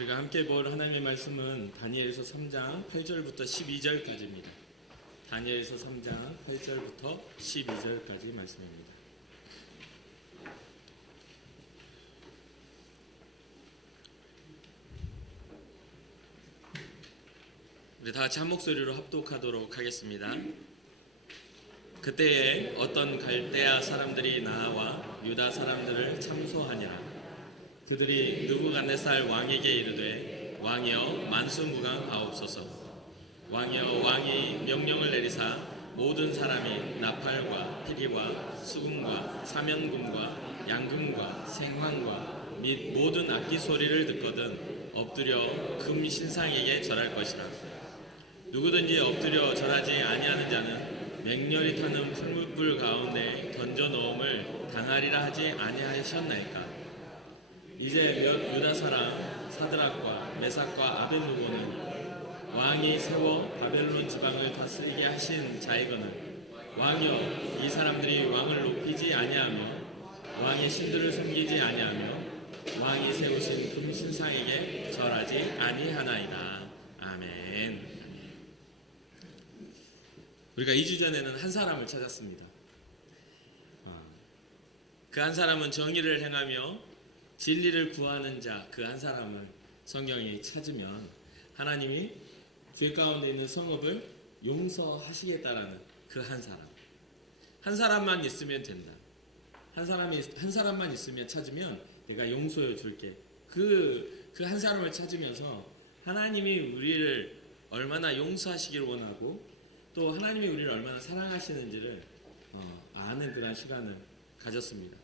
우리가 함께 볼 하나님의 말씀은 다니엘서 3장 8절부터 12절까지입니다. 다니엘서 3장 8절부터 12절까지 말씀입니다. 우리 다 같이 한 목소리로 합독하도록 하겠습니다. 그때에 어떤 갈대아 사람들이 나와 유다 사람들을 참소하니라. 그들이 느부갓네살 왕에게 이르되 왕이여 만수무강하옵소서. 왕이여 왕이 명령을 내리사 모든 사람이 나팔과 피리와 수금과 사면금과 양금과 생황과 및 모든 악기 소리를 듣거든 엎드려 금 신상에게 절할 것이라. 누구든지 엎드려 절하지 아니하는 자는 맹렬히 타는 풀무불 가운데 던져 넣음을 당하리라 하지 아니하셨나이까. 이제 몇 유다 사람 사드락과 메삭과 아벳느고는 왕이 세워 바벨론 지방을 다스리게 하신 자이거늘 왕이여 이 사람들이 왕을 높이지 아니하며 왕의 신들을 섬기지 아니하며 왕이 세우신 금신상에게 절하지 아니하나이다. 아멘. 우리가 2주 전에는 한 사람을 찾았습니다. 그 한 사람은 정의를 행하며 진리를 구하는 자, 그 한 사람을 성경이 찾으면 하나님이 죄 가운데 있는 성읍을 용서하시겠다라는 그 한 사람. 한 사람만 있으면 된다. 한 사람만 있으면 찾으면 내가 용서해 줄게. 그 한 사람을 찾으면서 하나님이 우리를 얼마나 용서하시길 원하고 또 하나님이 우리를 얼마나 사랑하시는지를 아는 그런 시간을 가졌습니다.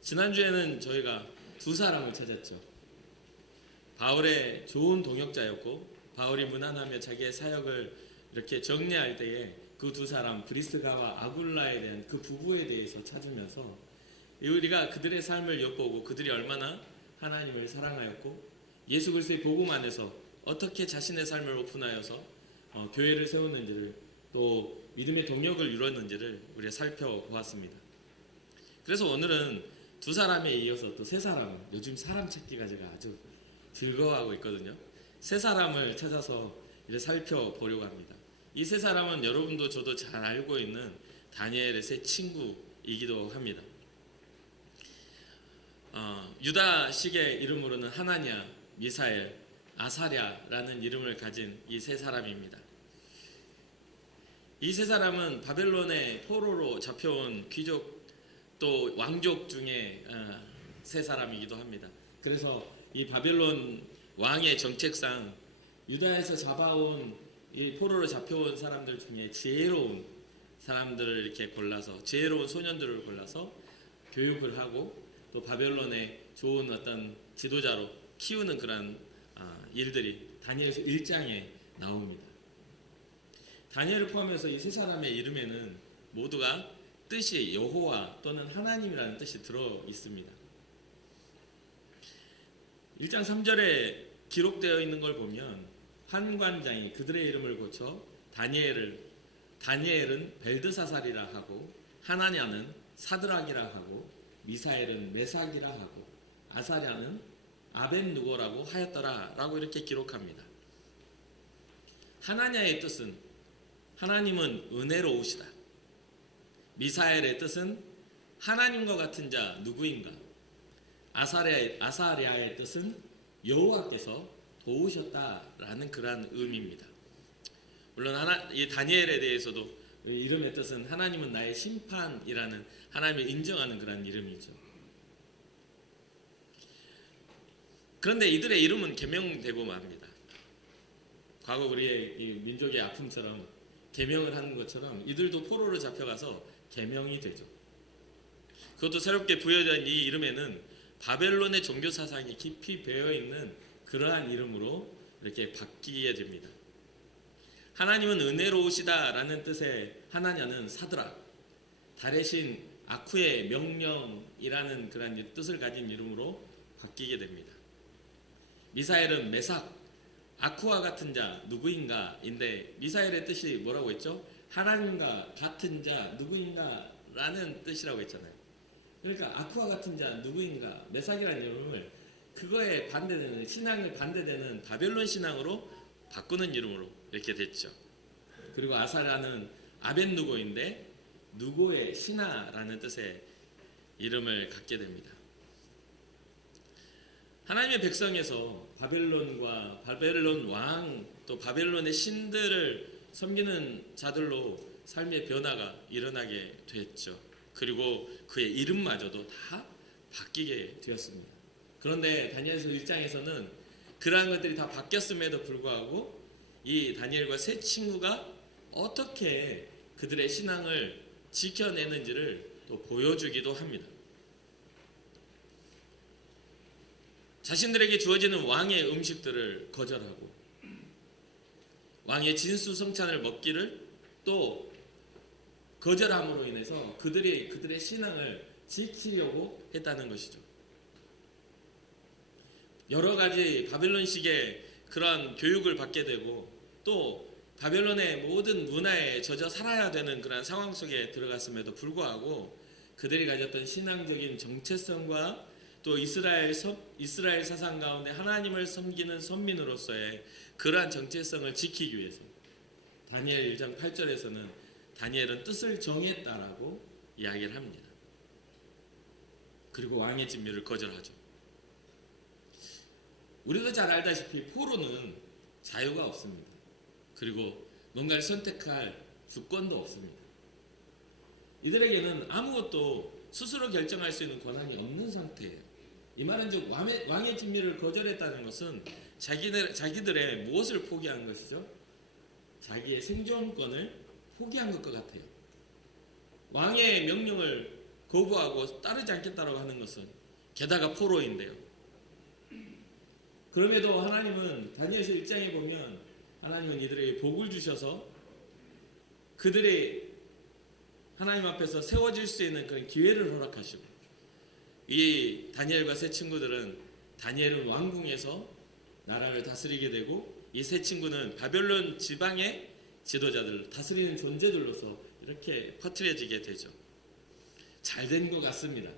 지난주에는 저희가 두 사람을 찾았죠. 바울의 좋은 동역자였고 바울이 무난하며 자기의 사역을 이렇게 정리할 때에 그 두 사람 브리스가와 아굴라에 대한 그 부부에 대해서 찾으면서 우리가 그들의 삶을 엿보고 그들이 얼마나 하나님을 사랑하였고 예수 그리스도의 복음 안에서 어떻게 자신의 삶을 오픈하여서 교회를 세웠는지를 또 믿음의 동력을 이루었는지를 우리가 살펴보았습니다. 그래서 오늘은 두 사람에 이어서 또 세 사람, 요즘 사람 찾기가 제가 아주 즐거워하고 있거든요. 세 사람을 찾아서 이제 살펴보려고 합니다. 이 세 사람은 여러분도 저도 잘 알고 있는 다니엘의 세 친구이기도 합니다. 유다식의 이름으로는 하나냐, 미사엘, 아사랴라는 이름을 가진 이 세 사람입니다. 이 세 사람은 바벨론의 포로로 잡혀온 귀족 또 왕족 중에 세 사람이기도 합니다. 그래서 이 바벨론 왕의 정책상 유다에서 잡아온 이 포로로 잡혀온 사람들 중에 지혜로운 사람들을 이렇게 골라서 지혜로운 소년들을 골라서 교육을 하고 또 바벨론의 좋은 어떤 지도자로 키우는 그런 일들이 다니엘서 1장에 나옵니다. 다니엘을 포함해서 이 세 사람의 이름에는 모두가 뜻이 여호와 또는 하나님이라는 뜻이 들어 있습니다. 1장 3절에 기록되어 있는 걸 보면 한 관장이 그들의 이름을 고쳐 다니엘은 벨드사살이라 하고 하나냐는 사드락이라 하고 미사엘은 메삭이라 하고 아사랴는 아벳느고라고 하였더라 라고 이렇게 기록합니다. 하나냐의 뜻은 하나님은 은혜로우시다. 미사엘의 뜻은 하나님과 같은 자 누구인가? 아사랴의 뜻은 여호와께서 도우셨다라는 그러한 의미입니다. 물론 이 다니엘에 대해서도 이름의 뜻은 하나님은 나의 심판이라는 하나님을 인정하는 그런 이름이죠. 그런데 이들의 이름은 계명되고 맙니다. 과거 우리의 이 민족의 아픔처럼 계명을 하는 것처럼 이들도 포로로 잡혀가서 계명이 되죠. 그것도 새롭게 부여된 이 이름에는 바벨론의 종교 사상이 깊이 배어있는 그러한 이름으로 이렇게 바뀌게 됩니다. 하나님은 은혜로우시다라는 뜻의 하나냐는 사드락, 달의 신 아쿠의 명령이라는 그런 뜻을 가진 이름으로 바뀌게 됩니다. 미사엘은 메삭, 아쿠와 같은 자 누구인가인데 미사엘의 뜻이 뭐라고 했죠? 하나님과 같은 자 누구인가 라는 뜻이라고 했잖아요. 그러니까 아쿠와 같은 자 누구인가 메삭이라는 이름을 그거에 반대되는 신앙에 반대되는 바벨론 신앙으로 바꾸는 이름으로 이렇게 됐죠. 그리고 아사라는 아벳누고인데 누고의 신하라는 뜻의 이름을 갖게 됩니다. 하나님의 백성에서 바벨론과 바벨론 왕 또 바벨론의 신들을 섬기는 자들로 삶의 변화가 일어나게 됐죠. 그리고 그의 이름마저도 다 바뀌게 되었습니다. 그런데 다니엘서 1장에서는 그러한 것들이 다 바뀌었음에도 불구하고 이 다니엘과 세 친구가 어떻게 그들의 신앙을 지켜내는지를 또 보여주기도 합니다. 자신들에게 주어지는 왕의 음식들을 거절하고 왕의 진수성찬을 먹기를 또 거절함으로 인해서 그들의 신앙을 지키려고 했다는 것이죠. 여러 가지 바벨론식의 그런 교육을 받게 되고 또 바벨론의 모든 문화에 젖어 살아야 되는 그런 상황 속에 들어갔음에도 불구하고 그들이 가졌던 신앙적인 정체성과 또 이스라엘 사상 가운데 하나님을 섬기는 선민으로서의 그러한 정체성을 지키기 위해서 다니엘 1장 8절에서는 다니엘은 뜻을 정했다라고 이야기를 합니다. 그리고 왕의 진미를 거절하죠. 우리도 잘 알다시피 포로는 자유가 없습니다. 그리고 뭔가를 선택할 주권도 없습니다. 이들에게는 아무것도 스스로 결정할 수 있는 권한이 없는 상태예요. 이 말은 즉 왕의 진미를 거절했다는 것은 자기들의 무엇을 포기한 것이죠? 자기의 생존권을 포기한 것과 같아요. 왕의 명령을 거부하고 따르지 않겠다고 하는 것은 게다가 포로인데요. 그럼에도 하나님은 다니엘서 1장에 보면 하나님은 이들에게 복을 주셔서 그들이 하나님 앞에서 세워질 수 있는 그런 기회를 허락하시고 이 다니엘과 세 친구들은 다니엘은 왕궁에서 나라를 다스리게 되고 이 세 친구는 바벨론 지방의 지도자들 다스리는 존재들로서 이렇게 퍼뜨려지게 되죠. 잘 된 것 같습니다.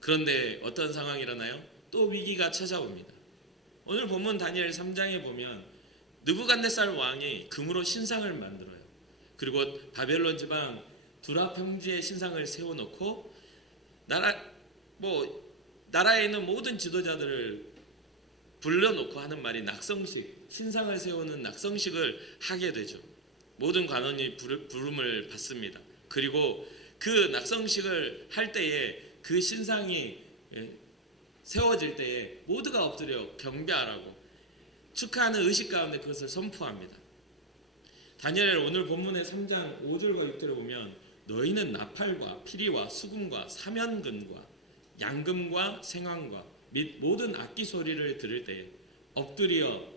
그런데 어떤 상황이 일어나요? 또 위기가 찾아옵니다. 오늘 본문 다니엘 3장에 보면 느부갓네살 왕이 금으로 신상을 만들어요. 그리고 바벨론 지방 두랍 형제의 신상을 세워놓고 나라에 있는 모든 지도자들을 불러놓고 하는 말이 낙성식, 신상을 세우는 낙성식을 하게 되죠. 모든 관원이 부름을 받습니다. 그리고 그 낙성식을 할 때에 그 신상이 세워질 때에 모두가 엎드려 경배하라고 축하하는 의식 가운데 그것을 선포합니다. 다니엘 오늘 본문의 3장 5절과 6절에 보면 너희는 나팔과 피리와 수금과 사면금과 양금과 생황과 및 모든 악기 소리를 들을 때에 엎드려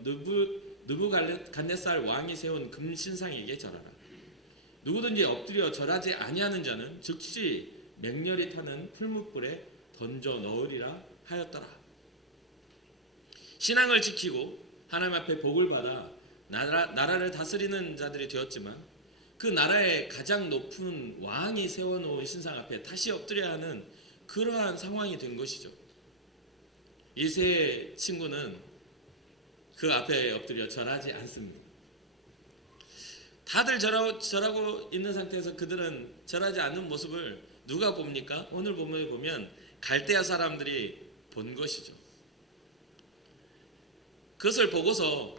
느부갓네살 왕이 세운 금신상에게 절하라. 누구든지 엎드려 절하지 아니하는 자는 즉시 맹렬히 타는 풀무불에 던져 넣으리라 하였더라. 신앙을 지키고 하나님 앞에 복을 받아 나라를 다스리는 자들이 되었지만 그 나라의 가장 높은 왕이 세워놓은 신상 앞에 다시 엎드려야 하는 그러한 상황이 된 것이죠. 이 세 친구는 그 앞에 엎드려 절하지 않습니다. 다들 절하고 있는 상태에서 그들은 절하지 않는 모습을 누가 봅니까? 오늘 본문에 보면 갈대아 사람들이 본 것이죠. 그것을 보고서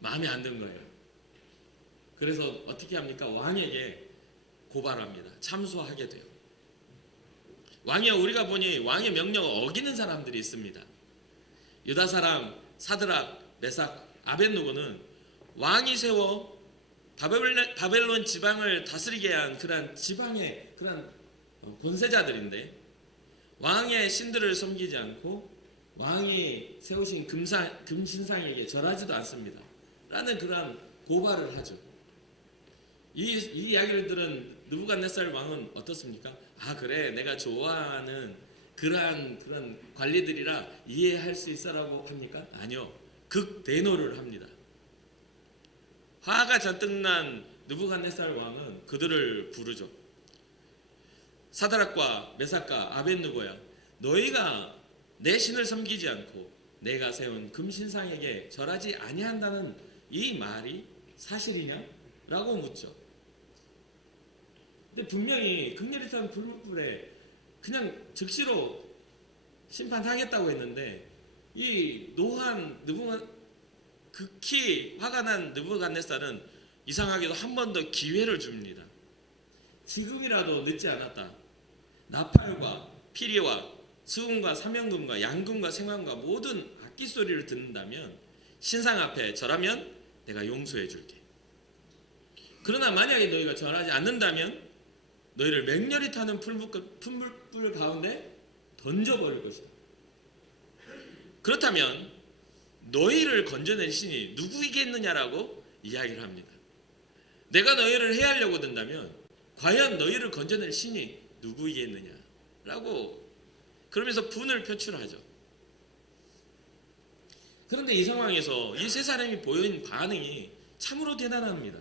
마음에 안 든 거예요. 그래서 어떻게 합니까? 왕에게 고발합니다. 참소하게 돼요. 왕이여, 우리가 보니 왕의 명령을 어기는 사람들이 있습니다. 유다 사람 사드락, 메삭, 아벳누고는 왕이 세워 바벨론 지방을 다스리게 한 그러한 지방의 그러한 권세자들인데 왕의 신들을 섬기지 않고 왕이 세우신 금신상에게 절하지도 않습니다. 라는 그러한 고발을 하죠. 이 이야기를 들은 느부갓네살 왕은 어떻습니까? 아, 그래, 내가 좋아하는 그런 관리들이라 이해할 수 있어라고 합니까? 아니요. 극대노를 합니다. 화가 잔뜩 난 느부갓네살 왕은 그들을 부르죠. 사드락과 메삭과 아벳느고야, 너희가 내 신을 섬기지 않고 내가 세운 금신상에게 절하지 아니한다는 이 말이 사실이냐? 라고 묻죠. 근데 분명히 극렬히 탄 불에 그냥 즉시로 심판하겠다고 했는데 이 노한 극히 화가 난 느부갓네살은 이상하게도 한 번 더 기회를 줍니다. 지금이라도 늦지 않았다. 나팔과 피리와 수금과 사명금과 양금과 생황과 모든 악기 소리를 듣는다면 신상 앞에 절하면 내가 용서해 줄게. 그러나 만약에 너희가 절하지 않는다면 너희를 맹렬히 타는 풀물 가운데 던져버릴 것이다. 그렇다면 너희를 건져낼 신이 누구이겠느냐라고 이야기를 합니다. 내가 너희를 해하려고 든다면 과연 너희를 건져낼 신이 누구이겠느냐라고 그러면서 분을 표출하죠. 그런데 이 상황에서 이 세 사람이 보인 반응이 참으로 대단합니다.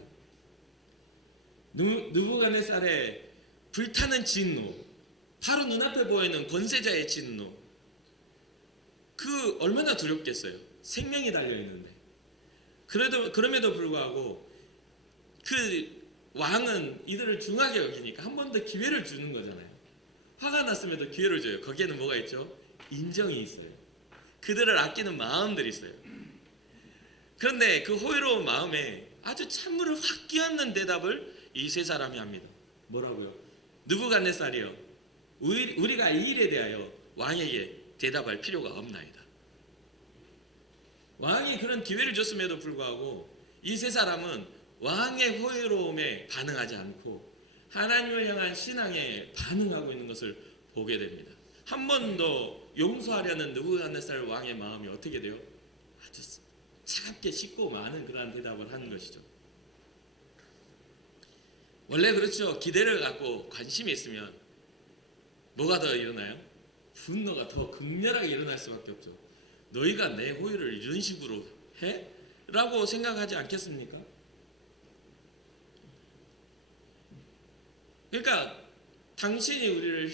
느부갓네살의 불타는 진노, 바로 눈앞에 보이는 권세자의 진노, 그 얼마나 두렵겠어요. 생명이 달려있는데. 그럼에도 불구하고 그 왕은 이들을 중하게 여기니까 한 번 더 기회를 주는 거잖아요. 화가 났음에도 기회를 줘요. 거기에는 뭐가 있죠? 인정이 있어요. 그들을 아끼는 마음들이 있어요. 그런데 그 호의로운 마음에 아주 찬물을 확 끼얹는 대답을 이 세 사람이 합니다. 뭐라고요? 느부갓네살이여, 우리가 이 일에 대하여 왕에게 대답할 필요가 없나이다. 왕이 그런 기회를 줬음에도 불구하고 이 세 사람은 왕의 호의로움에 반응하지 않고 하나님을 향한 신앙에 반응하고 있는 것을 보게 됩니다. 한 번 더 용서하려는 느부갓네살 왕의 마음이 어떻게 돼요? 아주 차갑게 식고 많은 그러한 대답을 하는 것이죠. 원래 그렇죠. 기대를 갖고 관심이 있으면 뭐가 더 일어나요? 분노가 더 극렬하게 일어날 수밖에 없죠. 너희가 내 호의를 이런 식으로 해? 라고 생각하지 않겠습니까? 그러니까 당신이 우리를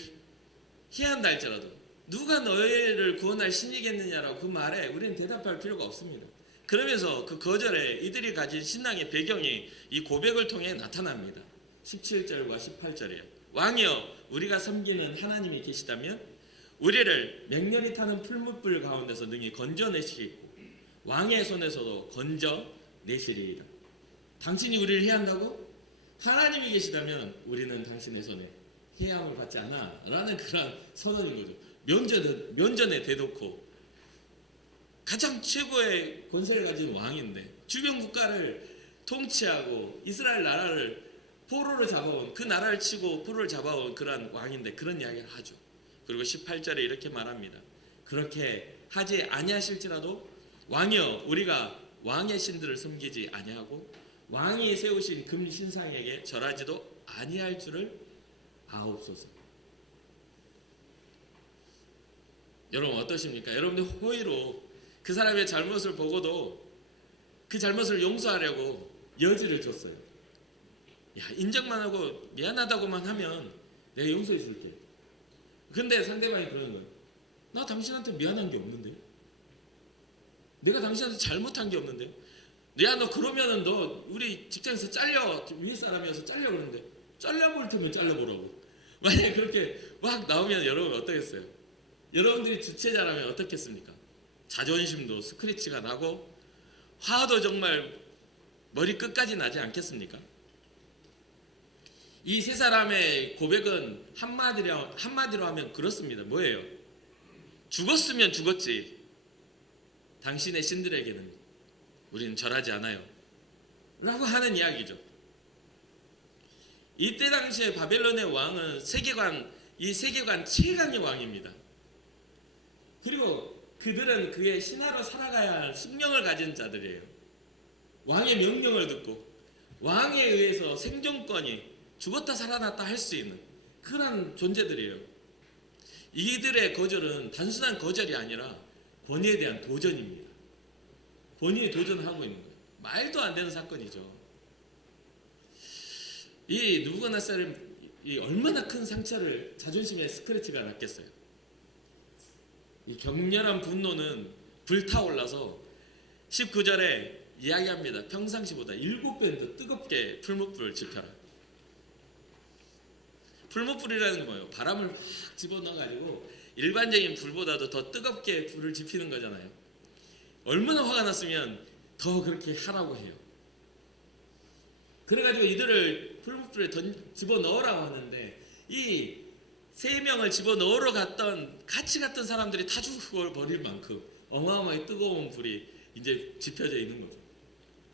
해한다 할지라도 누가 너희를 구원할 신이겠느냐라고 그 말에 우리는 대답할 필요가 없습니다. 그러면서 그 거절에 이들이 가진 신앙의 배경이 이 고백을 통해 나타납니다. 17절과 18절이에요. 왕이여, 우리가 섬기는 하나님이 계시다면 우리를 맹렬히 타는 풀무불 가운데서 능히 건져내시겠고 왕의 손에서도 건져내시리이다. 당신이 우리를 해한다고? 하나님이 계시다면 우리는 당신의 손에 해함을 받지 않아 라는 그런 선언인 거죠. 면전에 대놓고 가장 최고의 권세를 가진 왕인데 주변 국가를 통치하고 이스라엘 나라를 포로로 잡아온, 그 나라를 치고 포로를 잡아온 그런 왕인데 그런 이야기를 하죠. 그리고 18절에 이렇게 말합니다. 그렇게 하지 아니하실지라도 왕이여, 우리가 왕의 신들을 섬기지 아니하고 왕이 세우신 금신상에게 절하지도 아니할 줄을 아옵소서. 여러분 어떠십니까? 여러분들 호의로 그 사람의 잘못을 보고도 그 잘못을 용서하려고 여지를 줬어요. 야, 인정만 하고 미안하다고만 하면 내가 용서해 줄게. 근데 상대방이 그러는 거예요. 나 당신한테 미안한 게 없는데, 내가 당신한테 잘못한 게 없는데, 야, 너 그러면은 너 우리 직장에서 잘려, 위에 사람이어서 잘려. 그러는데 잘려볼 테면 잘려보라고. 만약에 그렇게 막 나오면 여러분 어떠겠어요? 여러분들이 주체자라면 어떻겠습니까? 자존심도 스크래치가 나고 화도 정말 머리 끝까지 나지 않겠습니까? 이 세 사람의 고백은 한마디로 하면 그렇습니다. 뭐예요? 죽었으면 죽었지, 당신의 신들에게는 우리는 절하지 않아요 라고 하는 이야기죠. 이때 당시에 바벨론의 왕은 이 세계관 최강의 왕입니다. 그리고 그들은 그의 신하로 살아가야 할 숙명을 가진 자들이에요. 왕의 명령을 듣고 왕에 의해서 생존권이 죽었다 살아났다 할 수 있는 그런 존재들이에요. 이들의 거절은 단순한 거절이 아니라 권위에 대한 도전입니다. 권위에 도전하고 있는 거예요. 말도 안 되는 사건이죠. 이 느부갓네살은 얼마나 큰 상처를, 자존심에 스크래치가 났겠어요. 이 격렬한 분노는 불타올라서 19절에 이야기합니다. 평상시보다 7배 더 뜨겁게 풀무불을 지펴라. 풀무불이라는 건 뭐예요? 바람을 막 집어넣어가지고 일반적인 불보다도 더 뜨겁게 불을 지피는 거잖아요. 얼마나 화가 났으면 더 그렇게 하라고 해요. 그래가지고 이들을 풀무불에 집어넣으라고 하는데 이 3명을 집어넣으러 같이 갔던 사람들이 다 죽어버릴 만큼 어마어마하게 뜨거운 불이 이제 지펴져 있는 거죠.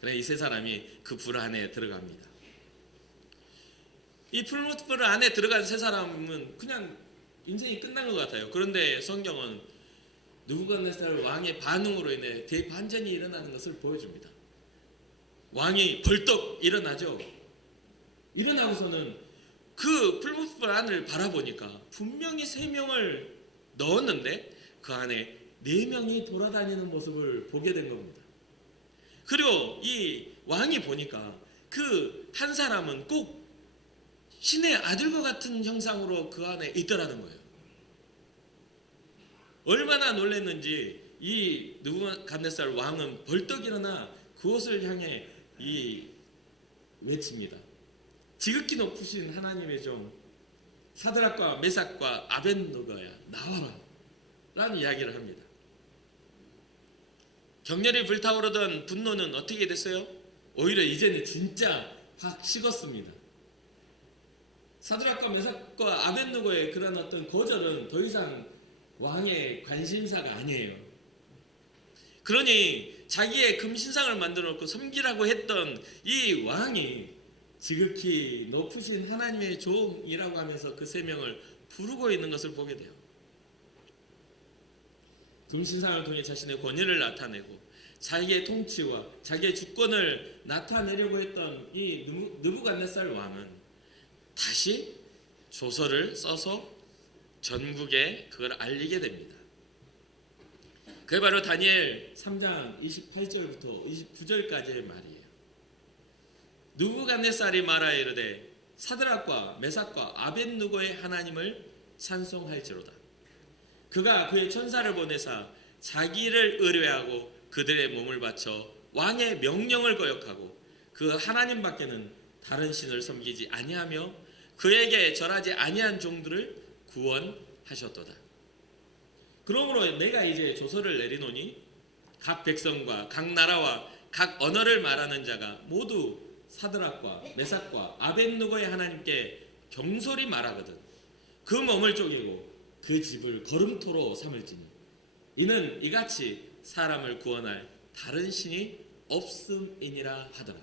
그래 이 3사람이 그 불 안에 들어갑니다. 이 풀무불 안에 들어간 3사람은 그냥 인생이 끝난 것 같아요. 그런데 성경은 느부갓네살 왕의 반응으로 인해 대반전이 일어나는 것을 보여줍니다. 왕이 벌떡 일어나죠. 일어나고서는 그 풀무불 안을 바라보니까 분명히 3명을 넣었는데 그 안에 4명이 돌아다니는 모습을 보게 된 겁니다. 그리고 이 왕이 보니까 그 한 사람은 꼭 신의 아들과 같은 형상으로 그 안에 있더라는 거예요. 얼마나 놀랐는지 이 느부갓네살 왕은 벌떡 일어나 그곳을 향해 외칩니다. 지극히 높으신 하나님의 종 사드락과 메삭과 아벳느고야 나와라 라는 이야기를 합니다. 격렬히 불타오르던 분노는 어떻게 됐어요? 오히려 이제는 진짜 확 식었습니다. 사드락과 메삭과 아벳느고의 그런 어떤 거절은 더 이상 왕의 관심사가 아니에요. 그러니 자기의 금신상을 만들어 놓고 섬기라고 했던 이 왕이 지극히 높으신 하나님의 종이라고 하면서 그 3명을 부르고 있는 것을 보게 돼요. 금신상을 통해 자신의 권위를 나타내고 자기의 통치와 자기의 주권을 나타내려고 했던 이 느부갓네살 왕은 다시 조서를 써서 전국에 그걸 알리게 됩니다. 그게 바로 다니엘 3장 28절부터 29절까지의 말이에요. 느부갓네살이 말하여 이르되 사드락과 메삭과 아벳느고의 하나님을 찬송할지로다. 그가 그의 천사를 보내사 자기를 의뢰하고 그들의 몸을 바쳐 왕의 명령을 거역하고 그 하나님 밖에는 다른 신을 섬기지 아니하며 그에게 절하지 아니한 종들을 구원하셨도다. 그러므로 내가 이제 조서를 내리노니 각 백성과 각 나라와 각 언어를 말하는 자가 모두 사드락과 메삭과 아벳느고의 하나님께 경솔히 말하거든 그 몸을 쪼개고 그 집을 걸음토로 삼을지니 이는 이같이 사람을 구원할 다른 신이 없음이니라 하더라.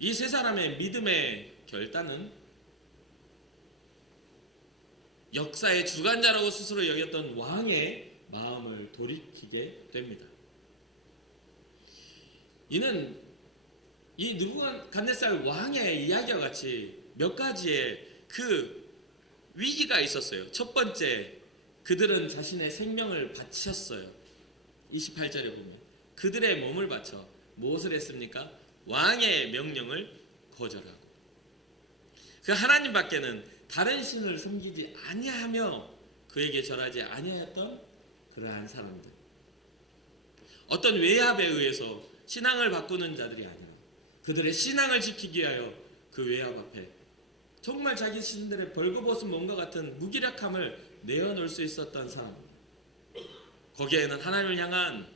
이 3사람의 믿음의 결단은 역사의 주관자라고 스스로 여겼던 왕의 마음을 돌이키게 됩니다. 이는 이 느부갓네살 왕의 이야기와 같이 몇 가지의 그 위기가 있었어요. 첫 번째, 그들은 자신의 생명을 바쳤어요. 28절에 보면 그들의 몸을 바쳐 무엇을 했습니까? 왕의 명령을 거절하고 그 하나님 밖에는 다른 신을 섬기지 아니하며 그에게 절하지 아니하였던 그러한 사람들, 어떤 외압에 의해서 신앙을 바꾸는 자들이 아니라 그들의 신앙을 지키기 위하여 그 외압 앞에 정말 자기 신들의 벌거벗은 몸과 같은 무기력함을 내어놓을 수 있었던 사람, 거기에는 하나님을 향한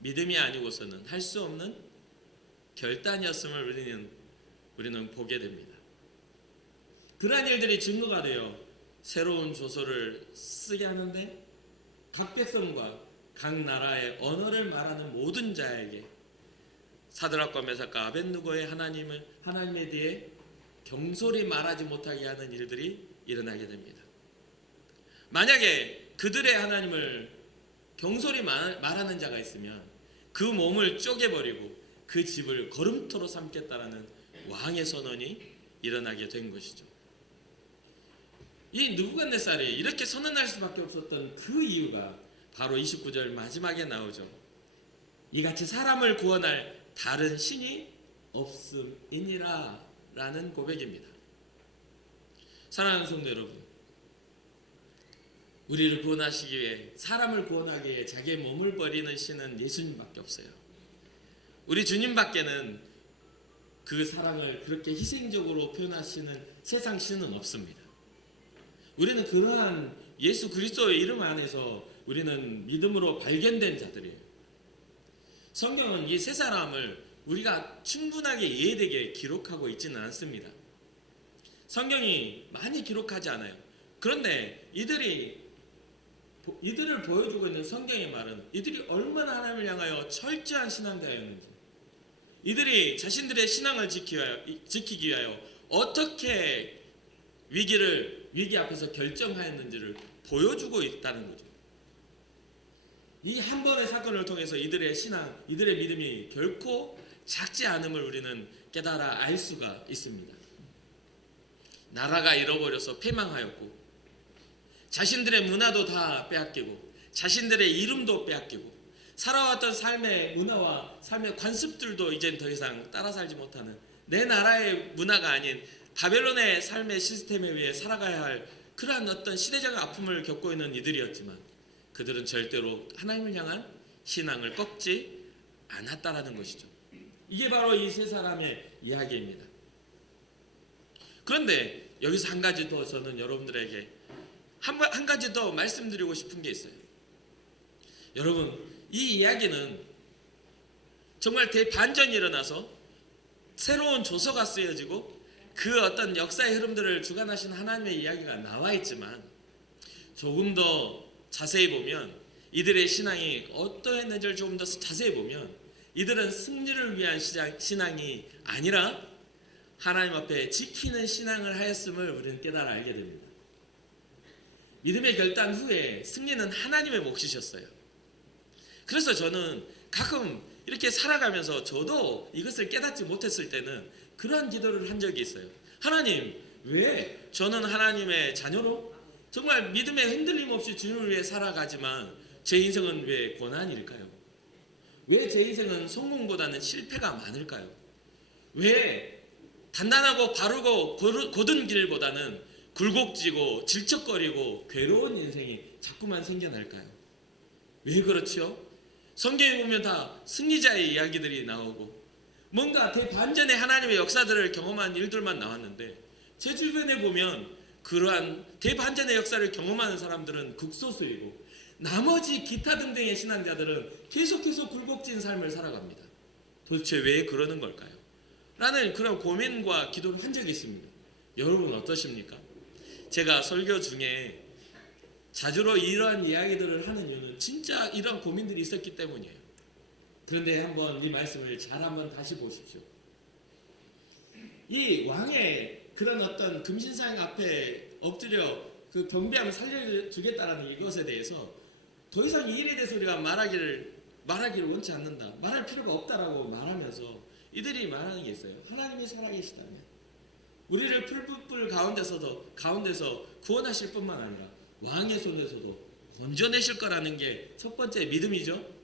믿음이 아니고서는 할 수 없는 결단이었음을 우리는 보게 됩니다. 그러한 일들이 증거가 되어 새로운 조서를 쓰게 하는데 각 백성과 각 나라의 언어를 말하는 모든 자에게 사드락과 메삭과 아벳느고의 하나님에 대해 경솔히 말하지 못하게 하는 일들이 일어나게 됩니다. 만약에 그들의 하나님을 경솔히 말하는 자가 있으면 그 몸을 쪼개버리고 그 집을 걸음토로 삼겠다라는 왕의 선언이 일어나게 된 것이죠. 이 느부갓네살이 이렇게 선언할 수밖에 없었던 그 이유가 바로 29절 마지막에 나오죠. 이같이 사람을 구원할 다른 신이 없음이니라 라는 고백입니다. 사랑하는 성도 여러분, 우리를 구원하시기 위해, 사람을 구원하기 위해 자기의 몸을 버리는 신은 예수님밖에 없어요. 우리 주님밖에는 그 사랑을 그렇게 희생적으로 표현하시는 세상 신은 없습니다. 우리는 그러한 예수 그리스도의 이름 안에서 우리는 믿음으로 발견된 자들이에요. 성경은 이 세 사람을 우리가 충분하게 이해되게 기록하고 있지는 않습니다. 성경이 많이 기록하지 않아요. 그런데 이들을 보여주고 있는 성경의 말은 이들이 얼마나 하나님을 향하여 철저한 신앙자였는지, 이들이 자신들의 신앙을 지키기 위하여 어떻게 위기 앞에서 결정하였는지를 보여주고 있다는 거죠. 이 한 번의 사건을 통해서 이들의 신앙, 이들의 믿음이 결코 작지 않음을 우리는 깨달아 알 수가 있습니다. 나라가 잃어버려서 패망하였고, 자신들의 문화도 다 빼앗기고, 자신들의 이름도 빼앗기고, 살아왔던 삶의 문화와 삶의 관습들도 이젠 더 이상 따라 살지 못하는, 내 나라의 문화가 아닌 바벨론의 삶의 시스템에 의해 살아가야 할 그러한 어떤 시대적 아픔을 겪고 있는 이들이었지만, 그들은 절대로 하나님을 향한 신앙을 꺾지 않았다라는 것이죠. 이게 바로 이 세 사람의 이야기입니다. 그런데 여기서 한 가지 더 저는 여러분들에게 한 가지 더 말씀드리고 싶은 게 있어요. 여러분, 이 이야기는 정말 대반전이 일어나서 새로운 조서가 쓰여지고 그 어떤 역사의 흐름들을 주관하신 하나님의 이야기가 나와 있지만, 조금 더 자세히 보면, 이들의 신앙이 어떠했는지를 조금 더 자세히 보면, 이들은 승리를 위한 신앙이 아니라 하나님 앞에 지키는 신앙을 하였음을 우리는 깨달아 알게 됩니다. 믿음의 결단 후에 승리는 하나님의 몫이셨어요. 그래서 저는 가끔 이렇게 살아가면서 저도 이것을 깨닫지 못했을 때는 그러한 기도를 한 적이 있어요. 하나님, 왜 저는 하나님의 자녀로 정말 믿음의 흔들림 없이 주님을 위해 살아가지만 제 인생은 왜 고난일까요? 왜 제 인생은 성공보다는 실패가 많을까요? 왜 단단하고 바르고 곧은 길보다는 굴곡지고 질척거리고 괴로운 인생이 자꾸만 생겨날까요? 왜 그렇지요? 성경에 보면 다 승리자의 이야기들이 나오고 뭔가 대반전의 하나님의 역사들을 경험한 일들만 나왔는데, 제 주변에 보면 그러한 대반전의 역사를 경험하는 사람들은 극소수이고 나머지 기타 등등의 신앙자들은 계속해서 굴곡진 삶을 살아갑니다. 도대체 왜 그러는 걸까요? 라는 그런 고민과 기도를 한 적이 있습니다. 여러분 어떠십니까? 제가 설교 중에 자주로 이러한 이야기들을 하는 이유는 진짜 이런 고민들이 있었기 때문이에요. 그런데 한번 이 말씀을 잘 한번 다시 보십시오. 이 왕의 그런 어떤 금신상 앞에 엎드려 그 경배하면 살려주겠다라는 이것에 대해서 더 이상 이 일에 대해서 우리가 말하기를 원치 않는다, 말할 필요가 없다라고 말하면서 이들이 말하는 게 있어요. 하나님이 살아계시다면 우리를 풀뿌불 가운데서 구원하실 뿐만 아니라 왕의 손에서도 건져내실 거라는 게 첫 번째 믿음이죠.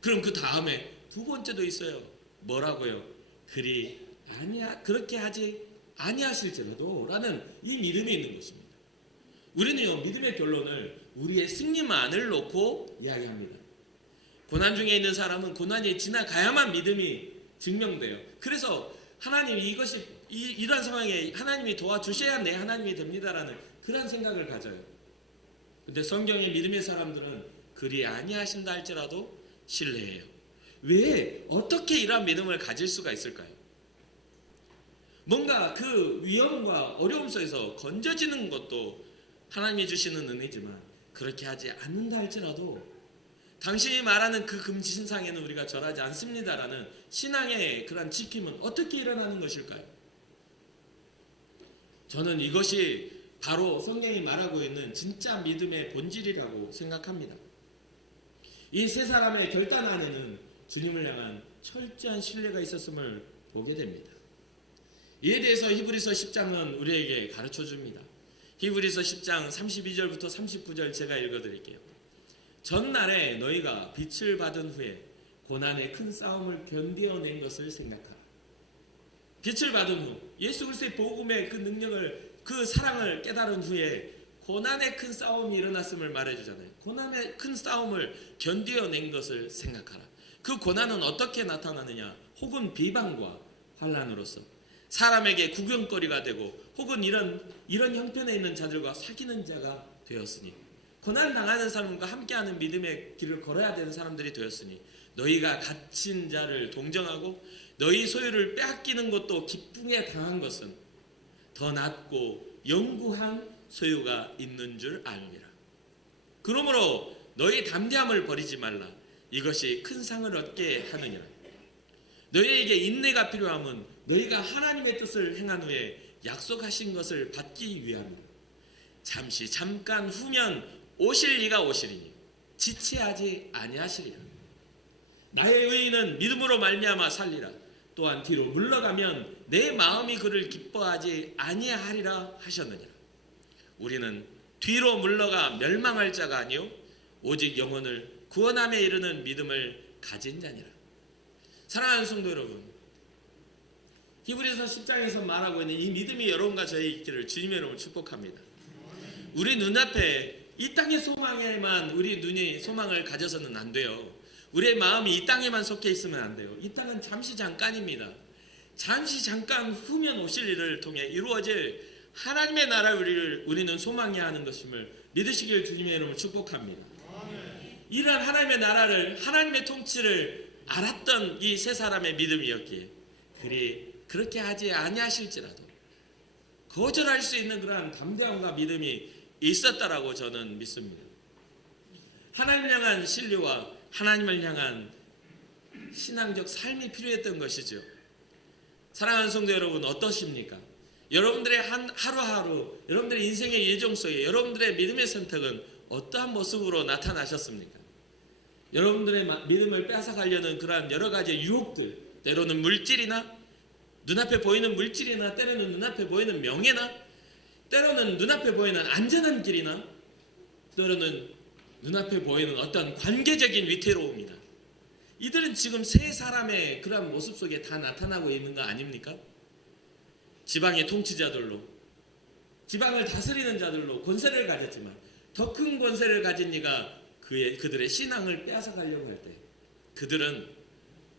그럼 그 다음에 두 번째도 있어요. 뭐라고요? 그렇게 하지 아니하실지라도 라는 이 믿음이 있는 것입니다. 우리는요, 믿음의 결론을 우리의 승리만을 놓고 이야기합니다. 고난 중에 있는 사람은 고난이 지나가야만 믿음이 증명돼요. 그래서 하나님이 이러한 상황에 하나님이 도와주셔야 내 하나님이 됩니다라는 그런 생각을 가져요. 근데 성경의 믿음의 사람들은 그리 아니하신다 할지라도 신뢰해요. 왜 어떻게 이러한 믿음을 가질 수가 있을까요? 뭔가 그 위험과 어려움 속에서 건져지는 것도 하나님이 주시는 은혜지만 그렇게 하지 않는다 할지라도 당신이 말하는 그 금신상에는 우리가 절하지 않습니다라는 신앙의 그런 지킴은 어떻게 일어나는 것일까요? 저는 이것이 바로 성경이 말하고 있는 진짜 믿음의 본질이라고 생각합니다. 이 세 사람의 결단 안에는 주님을 향한 철저한 신뢰가 있었음을 보게 됩니다. 이에 대해서 히브리서 10장은 우리에게 가르쳐 줍니다. 히브리서 10장 32절부터 39절 제가 읽어드릴게요. 전날에 너희가 빛을 받은 후에 고난의 큰 싸움을 견뎌낸 것을 생각하라. 빛을 받은 후 예수 그리스도의 복음의 그 능력을, 그 사랑을 깨달은 후에 고난의 큰 싸움이 일어났음을 말해주잖아요. 고난의 큰 싸움을 견뎌낸 것을 생각하라. 그 고난은 어떻게 나타나느냐? 혹은 비방과 환난으로서 사람에게 구경거리가 되고 혹은 이런 형편에 있는 자들과 사귀는 자가 되었으니, 고난 당하는 사람과 함께하는 믿음의 길을 걸어야 되는 사람들이 되었으니, 너희가 갇힌 자를 동정하고 너희 소유를 빼앗기는 것도 기쁨에 당한 것은 더 낫고 영구한 소유가 있는 줄 알미라. 그러므로 너희 담대함을 버리지 말라. 이것이 큰 상을 얻게 하느니라. 너희에게 인내가 필요함은 너희가 하나님의 뜻을 행한 후에 약속하신 것을 받기 위함이라. 잠깐 후면 오실 이가 오시리니 지체하지 아니하시리라. 나의 의인은 믿음으로 말미암아 살리라. 또한 뒤로 물러가면 내 마음이 그를 기뻐하지 아니하리라 하셨느니라. 우리는 뒤로 물러가 멸망할 자가 아니요 오직 영혼을 구원함에 이르는 믿음을 가진 자니라. 사랑하는 성도 여러분, 히브리서 10장에서 말하고 있는 이 믿음이 여러분과 저희 있기를 주님의 이름으로 축복합니다. 우리 눈앞에 이 땅의 소망에만 우리 눈이 소망을 가져서는 안 돼요. 우리의 마음이 이 땅에만 속해 있으면 안 돼요. 이 땅은 잠시 잠깐입니다. 잠시 잠깐 후면 오실 일을 통해 이루어질 하나님의 나라를 우리는 소망해야 하는 것임을 믿으시길 주님의 이름으로 축복합니다. 이러한 하나님의 나라를, 하나님의 통치를 알았던 이 세 사람의 믿음이었기에 그렇게 하지 아니하실지라도 거절할 수 있는 그러한 담대함과 믿음이 있었다라고 저는 믿습니다. 하나님을 향한 신뢰와 하나님을 향한 신앙적 삶이 필요했던 것이죠. 사랑하는 성도 여러분, 어떠십니까? 여러분들의 하루하루, 여러분들의 인생의 예정 속에 여러분들의 믿음의 선택은 어떠한 모습으로 나타나셨습니까? 여러분들의 믿음을 뺏어가려는 그러한 여러 가지 유혹들, 때로는 물질이나 눈앞에 보이는 물질이나, 때로는 눈앞에 보이는 명예나, 때로는 눈앞에 보이는 안전한 길이나, 때로는 눈앞에 보이는 어떤 관계적인 위태로움이다. 이들은 지금 세 사람의 그러한 모습 속에 다 나타나고 있는 거 아닙니까? 지방의 통치자들로, 지방을 다스리는 자들로 권세를 가졌지만 더 큰 권세를 가진 이가 그들의 신앙을 빼앗아가려고 할 때 그들은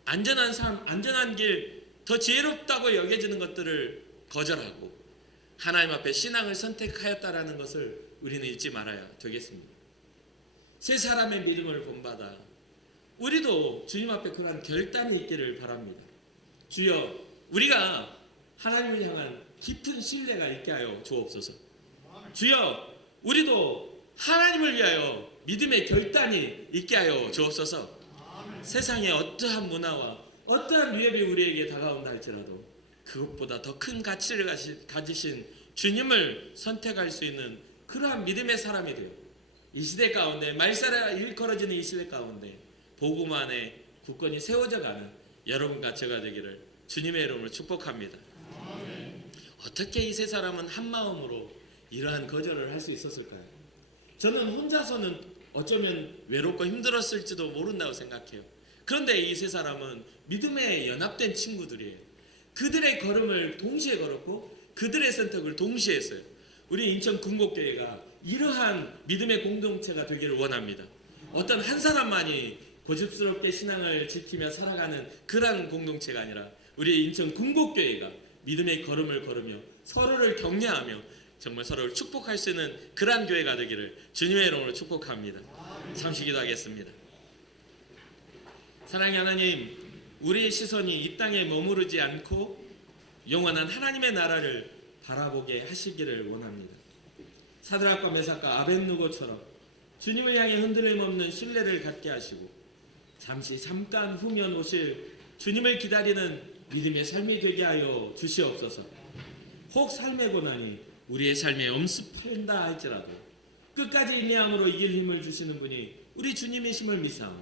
안전한 삶, 안전한 길, 더 지혜롭다고 여겨지는 것들을 거절하고 하나님 앞에 신앙을 선택하였다라는 것을 우리는 잊지 말아야 되겠습니다. 세 사람의 믿음을 본받아 우리도 주님 앞에 그러한 결단이 있기를 바랍니다. 주여, 우리가 하나님을 향한 깊은 신뢰가 있게 하여 주옵소서. 주여, 우리도 하나님을 위하여 믿음의 결단이 있게 하여 주옵소서. 세상의 어떠한 문화와 어떠한 위협이 우리에게 다가온다 할지라도 그것보다 더 큰 가치를 가지신 주님을 선택할 수 있는 그러한 믿음의 사람이 되어 이 시대 가운데, 말살에 일컬어지는 이 시대 가운데 복음 안에 굳건히 세워져가는 여러분과 제가 되기를 주님의 이름으로 축복합니다. 어떻게 이 세 사람은 한 마음으로 이러한 거절을 할 수 있었을까요? 저는 혼자서는 어쩌면 외롭고 힘들었을지도 모른다고 생각해요. 그런데 이 세 사람은 믿음에 연합된 친구들이에요. 그들의 걸음을 동시에 걸었고 그들의 선택을 동시에 했어요. 우리 인천 군곡교회가 이러한 믿음의 공동체가 되기를 원합니다. 어떤 한 사람만이 고집스럽게 신앙을 지키며 살아가는 그러한 공동체가 아니라 우리 인천 군곡교회가 믿음의 걸음을 걸으며 서로를 격려하며 정말 서로를 축복할 수 있는 그러한 교회가 되기를 주님의 이름으로 축복합니다. 잠시 기도하겠습니다. 사랑의 하나님, 우리의 시선이 이 땅에 머무르지 않고 영원한 하나님의 나라를 바라보게 하시기를 원합니다. 사드락과 메삭과 아벳느고처럼 주님을 향해 흔들림 없는 신뢰를 갖게 하시고 잠깐 후면 오실 주님을 기다리는 믿음의 삶이 되게 하여 주시옵소서. 혹 삶의 고난이 우리의 삶에 엄습한다 할지라도 끝까지 인내함으로 이길 힘을 주시는 분이 우리 주님이심을 믿사오니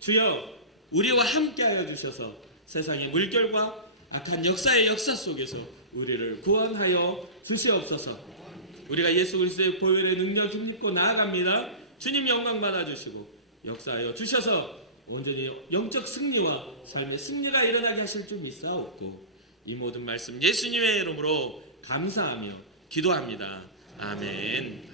주여, 우리와 함께하여 주셔서 세상의 물결과 악한 역사의 역사 속에서 우리를 구원하여 주시옵소서. 우리가 예수 그리스도의 보혈의 능력 힘입고 나아갑니다. 주님 영광 받아주시고 역사하여 주셔서 온전히 영적 승리와 삶의 승리가 일어나게 하실 줄 믿사옵고 이 모든 말씀 예수님의 이름으로 감사하며 기도합니다. 아멘.